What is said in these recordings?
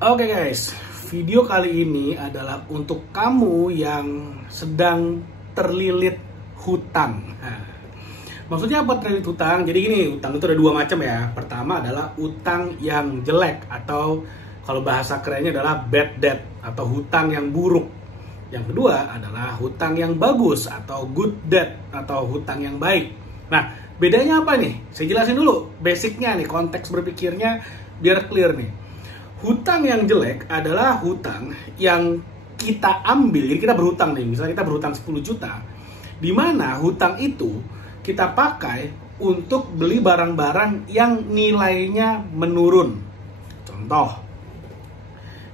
Oke guys, video kali ini adalah untuk kamu yang sedang terlilit hutang. Nah, maksudnya apa terlilit hutang? Jadi gini, hutang itu ada dua macam ya. Pertama adalah hutang yang jelek atau kalau bahasa kerennya adalah bad debt atau hutang yang buruk. Yang kedua adalah hutang yang bagus atau good debt atau hutang yang baik. Nah, bedanya apa nih? Saya jelasin dulu basicnya nih, konteks berpikirnya biar clear nih. Hutang yang jelek adalah hutang yang kita ambil, jadi kita berhutang nih, misalnya kita berhutang 10 juta, di mana hutang itu kita pakai untuk beli barang-barang yang nilainya menurun. Contoh,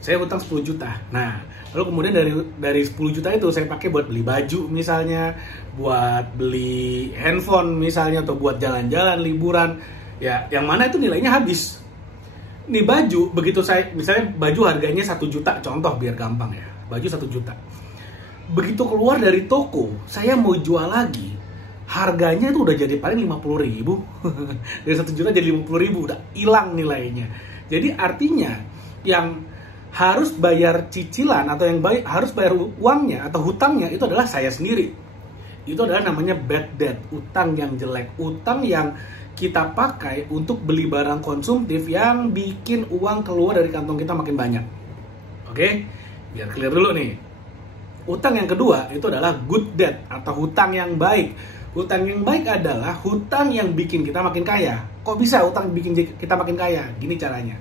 saya hutang 10 juta, nah lalu kemudian dari 10 juta itu saya pakai buat beli baju misalnya, buat beli handphone misalnya, atau buat jalan-jalan, liburan, ya yang mana itu nilainya habis. Nih baju, begitu saya, misalnya baju harganya 1 juta, contoh biar gampang ya, baju 1 juta. Begitu keluar dari toko, saya mau jual lagi, harganya itu udah jadi paling 50 ribu. Dari 1 juta jadi 50 ribu, udah hilang nilainya. Jadi artinya, yang harus bayar cicilan atau yang harus bayar uangnya atau hutangnya itu adalah saya sendiri. Itu adalah namanya bad debt, utang yang jelek, utang yang kita pakai untuk beli barang konsumtif yang bikin uang keluar dari kantong kita makin banyak. Oke, biar clear dulu nih. Utang yang kedua itu adalah good debt atau hutang yang baik. Hutang yang baik adalah hutang yang bikin kita makin kaya. Kok bisa hutang bikin kita makin kaya? Gini caranya.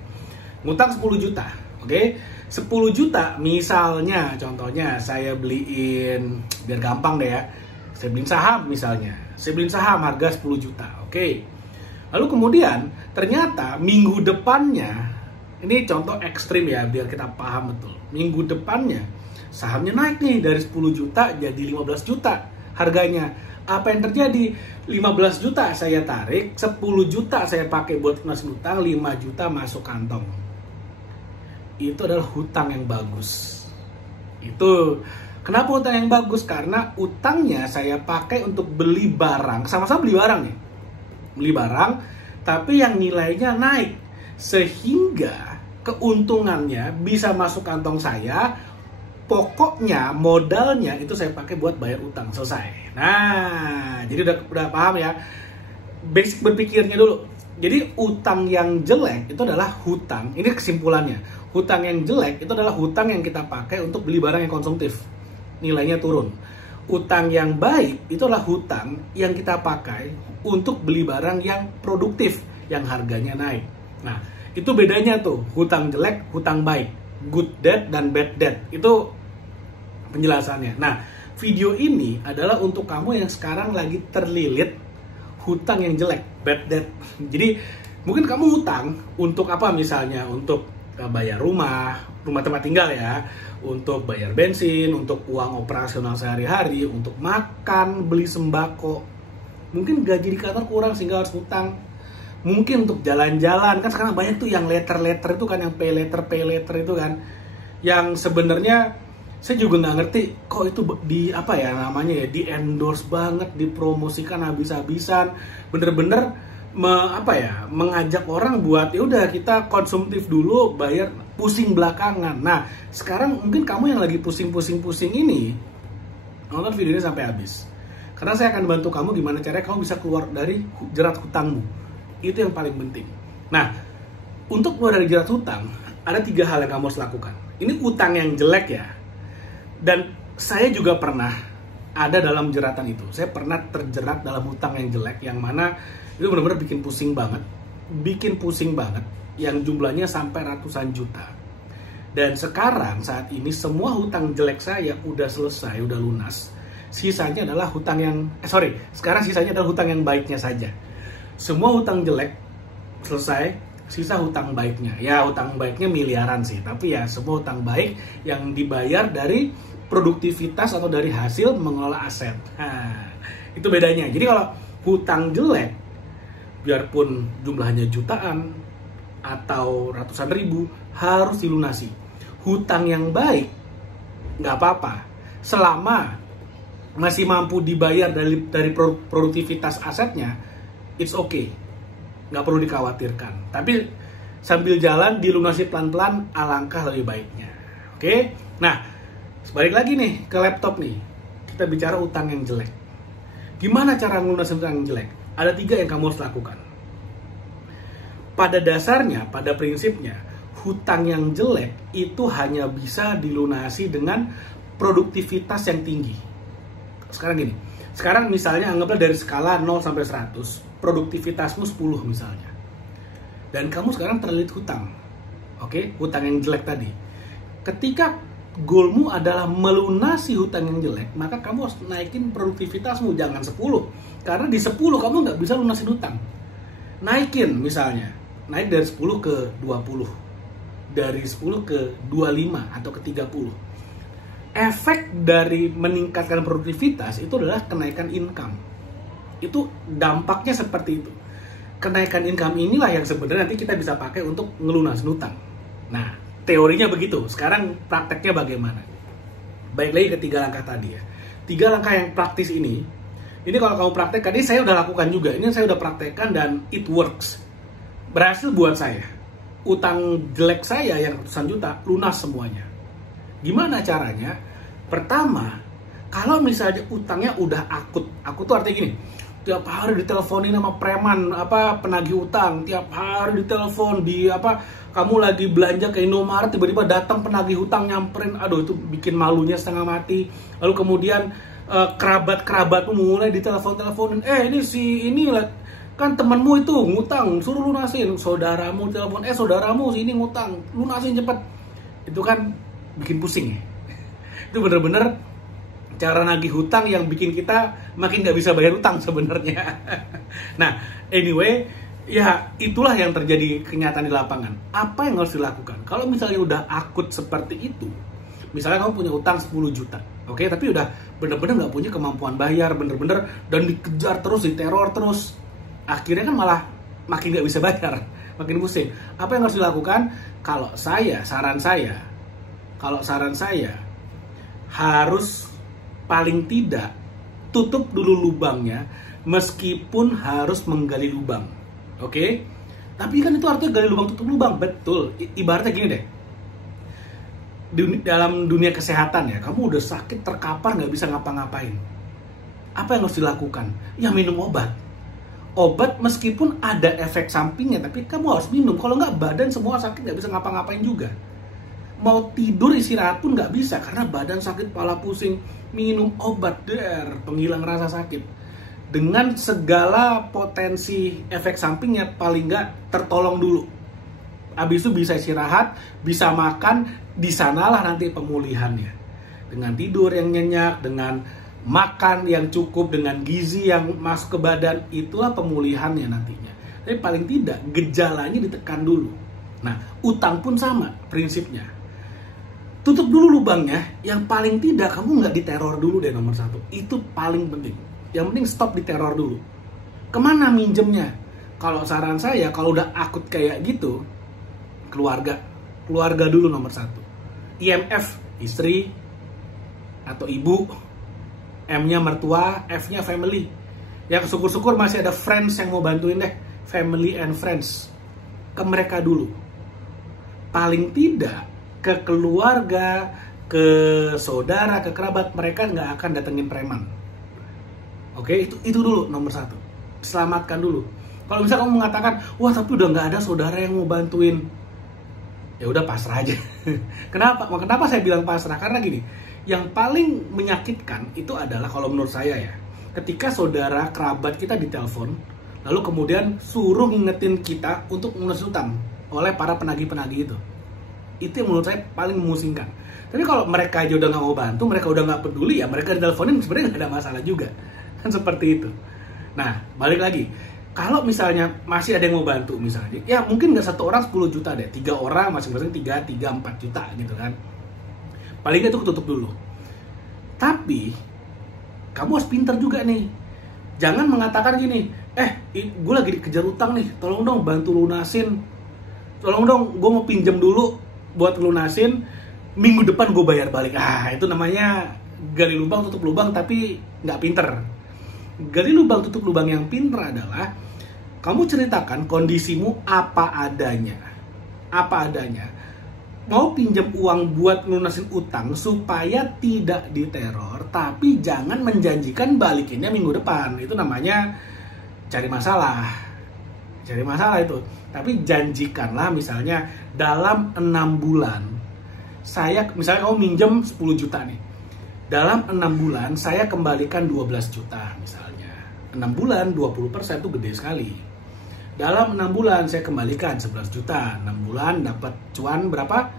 Ngutang 10 juta, oke? 10 juta misalnya, contohnya saya beliin, biar gampang deh ya, saya beliin saham misalnya. Saya beliin saham harga 10 juta, oke? Lalu kemudian ternyata minggu depannya, ini contoh ekstrim ya biar kita paham betul. Minggu depannya sahamnya naik nih dari 10 juta jadi 15 juta harganya. Apa yang terjadi? 15 juta saya tarik, 10 juta saya pakai buat lunas hutang, 5 juta masuk kantong. Itu adalah hutang yang bagus. Itu kenapa hutang yang bagus? Karena utangnya saya pakai untuk beli barang, sama-sama beli barang nih. Beli barang, tapi yang nilainya naik, sehingga keuntungannya bisa masuk kantong saya. Pokoknya modalnya itu saya pakai buat bayar utang, selesai. Nah, jadi udah paham ya basic berpikirnya dulu. Jadi utang yang jelek itu adalah hutang, ini kesimpulannya, hutang yang jelek itu adalah hutang yang kita pakai untuk beli barang yang konsumtif, nilainya turun. Utang yang baik itu adalah hutang yang kita pakai untuk beli barang yang produktif, yang harganya naik. Nah, itu bedanya tuh, hutang jelek, hutang baik, good debt dan bad debt. Itu penjelasannya. Nah, video ini adalah untuk kamu yang sekarang lagi terlilit hutang yang jelek, bad debt. Jadi, mungkin kamu hutang untuk apa misalnya? Untuk bayar rumah tempat tinggal ya, untuk bayar bensin, untuk uang operasional sehari-hari, untuk makan, beli sembako. Mungkin gaji di kantor kurang sehingga harus hutang. Mungkin untuk jalan-jalan, kan sekarang banyak tuh yang letter itu kan, yang pay letter itu kan, yang sebenarnya saya juga nggak ngerti kok itu di apa ya namanya ya, di endorse banget, dipromosikan habis-habisan, bener-bener mengajak orang buat ya udah kita konsumtif dulu, bayar pusing belakangan. Nah, sekarang mungkin kamu yang lagi pusing ini nonton video ini sampai habis, karena saya akan bantu kamu gimana caranya kamu bisa keluar dari jerat hutangmu. Itu yang paling penting. Nah, untuk keluar dari jerat hutang ada 3 hal yang kamu harus lakukan. Ini utang yang jelek ya, dan saya juga pernah ada dalam jeratan itu. Saya pernah terjerat dalam hutang yang jelek, yang mana itu benar-benar bikin pusing banget, yang jumlahnya sampai ratusan juta. Dan sekarang saat ini semua hutang jelek saya udah selesai, udah lunas. Sisanya adalah hutang yang sekarang sisanya adalah hutang yang baiknya saja. Semua hutang jelek selesai, sisa hutang baiknya. Ya, hutang baiknya miliaran sih, tapi ya semua hutang baik yang dibayar dari produktivitas atau dari hasil mengelola aset. Nah, itu bedanya. Jadi kalau hutang jelek, biarpun jumlahnya jutaan atau ratusan ribu, harus dilunasi. Hutang yang baik nggak apa-apa, selama masih mampu dibayar dari produktivitas asetnya, it's okay, nggak perlu dikhawatirkan. Tapi sambil jalan dilunasi pelan-pelan, alangkah lebih baiknya. Oke? Nah, balik lagi nih ke laptop nih. Kita bicara utang yang jelek. Gimana cara melunasi utang yang jelek? Ada 3 yang kamu harus lakukan. Pada dasarnya, pada prinsipnya, hutang yang jelek itu hanya bisa dilunasi dengan produktivitas yang tinggi. Sekarang gini, sekarang misalnya anggaplah dari skala 0 sampai 100, produktivitasmu 10 misalnya. Dan kamu sekarang terlilit hutang. Oke, hutang yang jelek tadi. Ketika goalmu adalah melunasi hutang yang jelek, maka kamu harus naikin produktivitasmu, jangan 10. Karena di 10 kamu nggak bisa lunasin hutang. Naikin misalnya, naik dari 10 ke 20. Dari 10 ke 25 atau ke 30. Efek dari meningkatkan produktivitas itu adalah kenaikan income. Itu dampaknya seperti itu. Kenaikan income inilah yang sebenarnya nanti kita bisa pakai untuk ngelunasin hutang. Nah, teorinya begitu. Sekarang prakteknya bagaimana? Baik lagi ke 3 langkah tadi ya. 3 langkah yang praktis ini kalau kamu praktekkan, ini saya udah lakukan juga. Ini saya udah praktekkan dan it works. Berhasil buat saya. Utang jelek saya yang ratusan juta lunas semuanya. Gimana caranya? Pertama, kalau misalnya utangnya udah akut tuh artinya gini, tiap hari diteleponin sama preman penagih utang, tiap hari ditelepon kamu lagi belanja ke Indomaret, tiba-tiba datang penagih hutang nyamperin, aduh itu bikin malunya setengah mati. Lalu kemudian kerabat-kerabatmu mulai diteleponin, ini kan temanmu itu ngutang, suruh lunasin. Saudaramu telepon, saudaramu sini ngutang, lunasin cepet. Itu kan bikin pusing ya. Itu bener-bener cara nagih hutang yang bikin kita makin gak bisa bayar hutang sebenarnya. Nah, anyway, ya itulah yang terjadi kenyataan di lapangan. Apa yang harus dilakukan? Kalau misalnya udah akut seperti itu, misalnya kamu punya utang 10 juta, oke, tapi udah bener-bener gak punya kemampuan bayar, bener-bener, dan dikejar terus, diteror terus, akhirnya kan malah makin gak bisa bayar, makin pusing. Apa yang harus dilakukan? Saran saya harus paling tidak tutup dulu lubangnya, meskipun harus menggali lubang. Oke? Tapi kan itu artinya gali lubang tutup lubang. Betul. Ibaratnya gini deh. Dalam dunia kesehatan ya, kamu udah sakit terkapar nggak bisa ngapa-ngapain. Apa yang harus dilakukan? Ya minum obat. Obat meskipun ada efek sampingnya, tapi kamu harus minum. Kalau nggak, badan semua sakit, nggak bisa ngapa-ngapain juga. Mau tidur istirahat pun nggak bisa karena badan sakit, kepala pusing. Minum obat penghilang rasa sakit. Dengan segala potensi efek sampingnya, paling nggak tertolong dulu. Habis itu bisa istirahat, bisa makan, di sanalah nanti pemulihannya. Dengan tidur yang nyenyak, dengan makan yang cukup, dengan gizi yang masuk ke badan, itulah pemulihannya nantinya. Tapi paling tidak gejalanya ditekan dulu. Nah, utang pun sama prinsipnya. Tutup dulu lubangnya, yang paling tidak kamu nggak diteror dulu deh nomor 1. Itu paling penting. Yang penting stop diteror dulu. Kemana minjemnya? Kalau saran saya, kalau udah akut kayak gitu, keluarga dulu nomor 1. IMF, istri atau ibu, M-nya mertua, F-nya family. Yang syukur-syukur masih ada friends yang mau bantuin deh. Family and friends. Ke mereka dulu. Paling tidak ke keluarga, ke saudara, ke kerabat, mereka nggak akan datengin preman. Oke, itu dulu nomor 1. Selamatkan dulu. Kalau misalnya kamu mengatakan, wah tapi udah nggak ada saudara yang mau bantuin, ya udah pasrah aja. Kenapa saya bilang pasrah? Karena gini, yang paling menyakitkan itu adalah kalau menurut saya ya, ketika saudara kerabat kita ditelepon, lalu kemudian suruh ngingetin kita untuk melunasi utang oleh para penagih-penagih itu. Itu yang menurut saya paling memusingkan. Tapi kalau mereka aja udah nggak mau bantu, mereka udah nggak peduli, ya mereka diteleponin sebenarnya nggak ada masalah juga. Kan seperti itu. Nah, balik lagi. Kalau misalnya masih ada yang mau bantu misalnya, ya mungkin nggak 1 orang 10 juta deh. 3 orang masing-masing 3-4 juta gitu kan. Paling nggak itu ketutup dulu. Tapi, kamu harus pintar juga nih. Jangan mengatakan gini, gue lagi dikejar utang nih, tolong dong bantu lunasin. Tolong dong, gue mau pinjam dulu buat lunasin, minggu depan gue bayar balik. Itu namanya gali lubang tutup lubang tapi nggak pinter. Gali lubang tutup lubang yang pinter adalah kamu ceritakan kondisimu apa adanya. apa adanya. Mau pinjam uang buat lunasin utang supaya tidak diteror, tapi jangan menjanjikan balikinnya minggu depan. Itu namanya cari masalah. Cari masalah itu. Tapi janjikanlah misalnya dalam 6 bulan. Misalnya kamu minjem 10 juta nih. Dalam 6 bulan saya kembalikan 12 juta misalnya. 6 bulan 20% itu gede sekali. Dalam 6 bulan saya kembalikan 11 juta. 6 bulan dapat cuan berapa?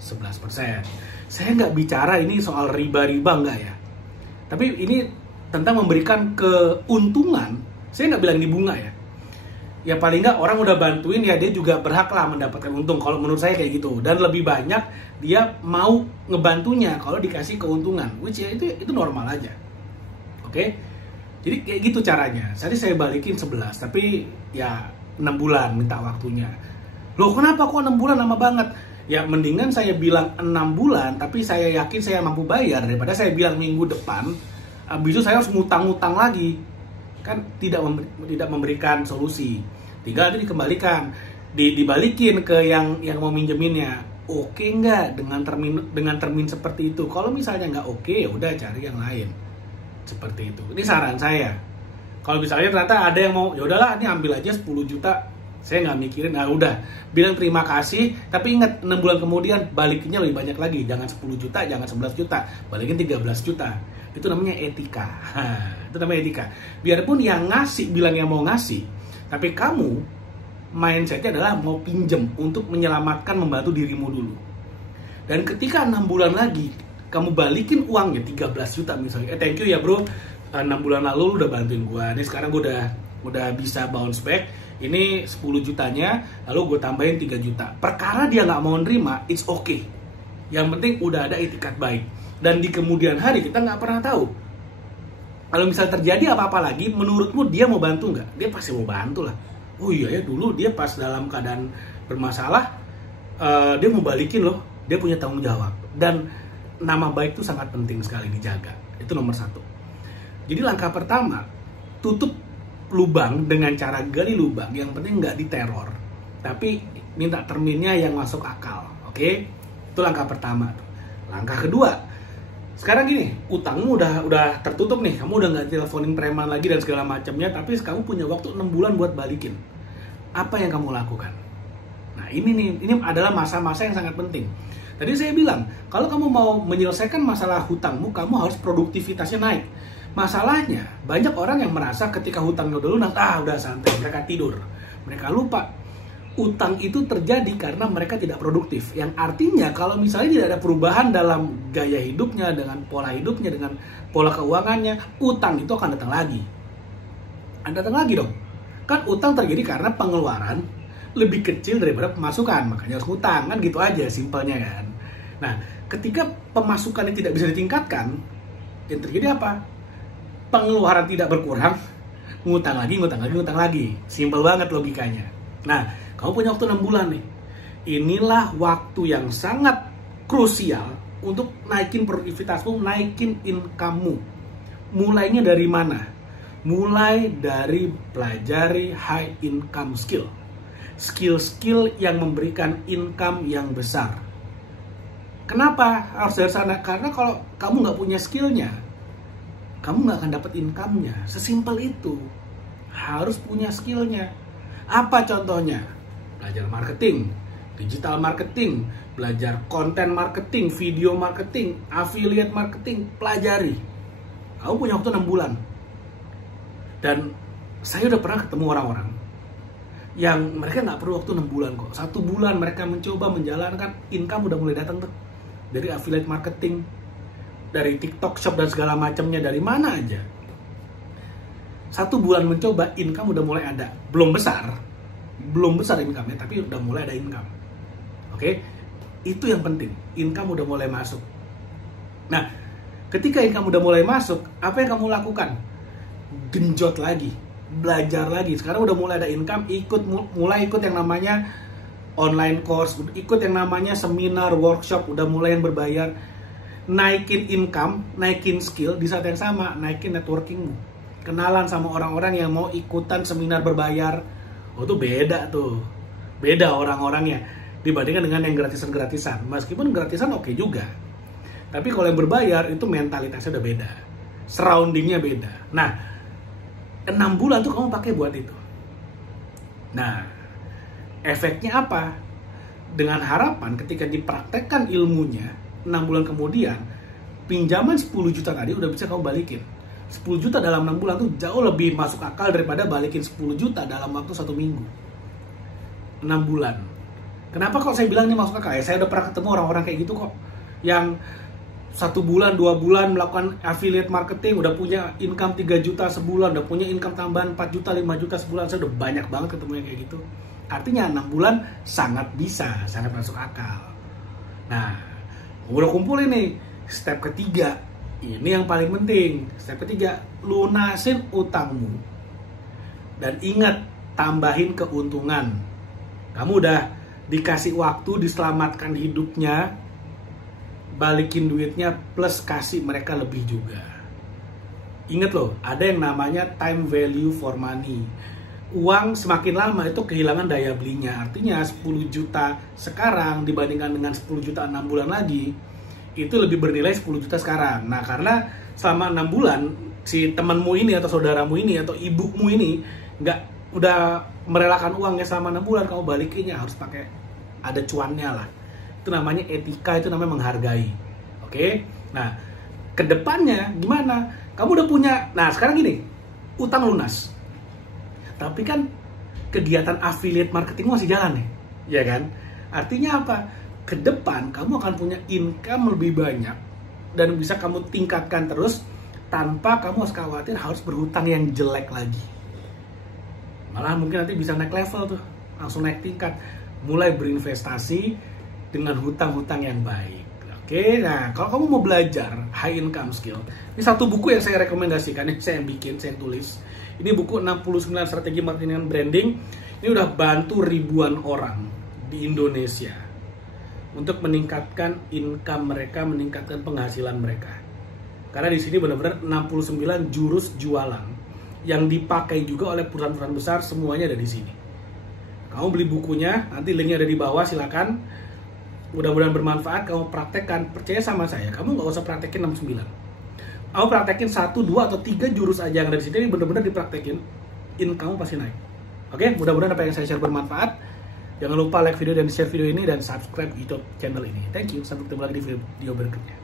11%. Saya nggak bicara ini soal riba-riba nggak ya. Tapi ini tentang memberikan keuntungan. Saya nggak bilang ini bunga ya. Ya paling nggak orang udah bantuin ya dia juga berhak lah mendapatkan untung. Kalau menurut saya kayak gitu. Dan lebih banyak dia mau ngebantunya kalau dikasih keuntungan. Which ya itu normal aja. Oke? Jadi kayak gitu caranya. Tadi saya balikin 11, tapi ya 6 bulan minta waktunya. Loh kenapa kok 6 bulan lama banget? Ya mendingan saya bilang 6 bulan, tapi saya yakin saya mampu bayar daripada saya bilang minggu depan, habis itu saya harus ngutang-ngutang lagi. Kan tidak memberikan solusi. Tinggal itu dikembalikan, dibalikin ke yang mau minjeminnya. Oke nggak dengan termin seperti itu? Kalau misalnya nggak oke, ya udah cari yang lain. Seperti itu. Ini saran saya. Kalau misalnya ternyata ada yang mau, ya udahlah, ini ambil aja 10 juta. Saya nggak mikirin, udah bilang terima kasih. Tapi ingat 6 bulan kemudian balikinnya lebih banyak lagi. Jangan 10 juta, jangan 11 juta, balikin 13 juta. Itu namanya etika. Itu namanya etika. Biarpun yang ngasih bilang yang mau ngasih, tapi kamu mindsetnya adalah mau pinjem untuk menyelamatkan, membantu dirimu dulu. Dan ketika 6 bulan lagi kamu balikin uangnya 13 juta misalnya, thank you ya bro, 6 bulan lalu lu udah bantuin gue, ini sekarang gue udah bisa bounce back, ini 10 jutanya, lalu gue tambahin 3 juta. Perkara dia nggak mau nerima, it's okay. Yang penting udah ada itikat baik. Dan di kemudian hari kita nggak pernah tahu. Kalau misalnya terjadi apa-apa lagi, menurutmu dia mau bantu nggak? Dia pasti mau bantu lah. Oh iya ya, dulu dia pas dalam keadaan bermasalah, dia mau balikin loh, dia punya tanggung jawab. Dan nama baik itu sangat penting sekali dijaga. Itu nomor 1. Jadi langkah pertama, tutup lubang dengan cara gali lubang. Yang penting nggak diteror, tapi minta terminnya yang masuk akal. Oke? Itu langkah pertama. Langkah kedua, sekarang gini, utangmu udah tertutup nih. Kamu udah nggak teleponin preman lagi dan segala macamnya, tapi kamu punya waktu 6 bulan buat balikin. Apa yang kamu lakukan? Nah ini adalah masa-masa yang sangat penting. Tadi saya bilang, kalau kamu mau menyelesaikan masalah hutangmu, kamu harus produktivitasnya naik. Masalahnya, banyak orang yang merasa ketika hutangnya udah lunas, udah santai, mereka tidur. Mereka lupa, utang itu terjadi karena mereka tidak produktif. Yang artinya, kalau misalnya tidak ada perubahan dalam gaya hidupnya, dengan pola hidupnya, dengan pola keuangannya, utang itu akan datang lagi. Akan datang lagi dong. Kan utang terjadi karena pengeluaran lebih kecil daripada pemasukan, makanya harus ngutang, kan gitu aja simpelnya kan. Nah, ketika pemasukannya tidak bisa ditingkatkan, yang terjadi apa? Pengeluaran tidak berkurang, ngutang lagi. Simpel banget logikanya. Nah, kamu punya waktu 6 bulan nih. Inilah waktu yang sangat krusial untuk naikin produktivitasmu, naikin income-mu. Mulainya dari mana? Mulai dari pelajari high income skill. Skill-skill yang memberikan income yang besar. Kenapa harus dari sana? Karena kalau kamu nggak punya skillnya, kamu nggak akan dapat income-nya. Sesimpel itu. Harus punya skillnya. Apa contohnya? Belajar marketing, digital marketing, belajar konten marketing, video marketing, affiliate marketing, pelajari. Kamu punya waktu 6 bulan. Dan saya udah pernah ketemu orang-orang yang mereka nggak perlu waktu 6 bulan kok. 1 bulan mereka mencoba menjalankan, income udah mulai datang tuh. Dari affiliate marketing, dari TikTok Shop dan segala macamnya, dari mana aja. 1 bulan mencoba, income udah mulai ada. Belum besar income-nya, tapi udah mulai ada income. Oke? Itu yang penting. Income udah mulai masuk. Nah, ketika income udah mulai masuk, apa yang kamu lakukan? Genjot lagi. Belajar lagi. Sekarang udah mulai ada income, mulai ikut yang namanya online course, ikut yang namanya seminar, workshop, udah mulai yang berbayar. Naikin income, naikin skill, di saat yang sama naikin networkingmu. Kenalan sama orang-orang yang mau ikutan seminar berbayar. Oh tuh beda tuh. Beda orang-orangnya. dibandingkan dengan yang gratisan-gratisan. Meskipun gratisan oke juga, tapi kalau yang berbayar itu mentalitasnya udah beda, surroundingnya beda. Nah, 6 bulan tuh kamu pakai buat itu. Nah, efeknya apa? Dengan harapan ketika dipraktekkan ilmunya 6 bulan kemudian, pinjaman 10 juta tadi udah bisa kamu balikin. 10 juta dalam 6 bulan tuh jauh lebih masuk akal daripada balikin 10 juta dalam waktu 1 minggu. 6 bulan. Kenapa kok saya bilang ini masuk akal? Ya, saya udah pernah ketemu orang-orang kayak gitu kok. Yang 1 bulan, 2 bulan melakukan affiliate marketing, udah punya income 3 juta sebulan, udah punya income tambahan 4 juta, 5 juta sebulan. Saya udah banyak banget ketemu yang kayak gitu. Artinya 6 bulan sangat bisa, sangat masuk akal. Nah, udah kumpul ini. Step ketiga, ini yang paling penting. Step ketiga, lunasin utangmu. Dan ingat, tambahin keuntungan. Kamu udah dikasih waktu, diselamatkan hidupnya, balikin duitnya plus kasih mereka lebih juga. Ingat loh, ada yang namanya time value for money. Uang semakin lama itu kehilangan daya belinya. Artinya 10 juta sekarang dibandingkan dengan 10 juta 6 bulan lagi, itu lebih bernilai 10 juta sekarang. Nah, karena selama 6 bulan si temanmu ini atau saudaramu ini atau ibumu ini udah merelakan uangnya selama 6 bulan, kamu balikinnya harus pakai ada cuannya lah. Itu namanya etika, itu namanya menghargai. Oke? Nah, kedepannya gimana? Kamu udah punya, nah sekarang gini, utang lunas. Tapi kan kegiatan affiliate marketing masih jalan nih, ya kan? Artinya apa? Ke depan kamu akan punya income lebih banyak dan bisa kamu tingkatkan terus tanpa kamu harus khawatir harus berhutang yang jelek lagi. Malah mungkin nanti bisa naik level tuh, langsung naik tingkat, mulai berinvestasi dengan hutang-hutang yang baik. Oke, nah kalau kamu mau belajar high income skill, ini satu buku yang saya rekomendasikan, ini saya bikin, saya tulis. Ini buku 69 strategi marketing dan branding. Ini udah bantu ribuan orang di Indonesia untuk meningkatkan income mereka, meningkatkan penghasilan mereka. Karena di sini benar-benar 69 jurus jualan yang dipakai juga oleh perusahaan-perusahaan besar, semuanya ada di sini. Kamu beli bukunya, nanti linknya ada di bawah, silakan. Mudah-mudahan bermanfaat, kamu praktekkan, percaya sama saya, kamu nggak usah praktekin 69. Kamu praktekin 1, 2, atau 3 jurus aja yang ada di sini, benar-benar dipraktekin, income pasti naik. Oke, mudah-mudahan apa yang saya share bermanfaat. Jangan lupa like video dan share video ini dan subscribe YouTube channel ini. Thank you, sampai ketemu lagi di video berikutnya.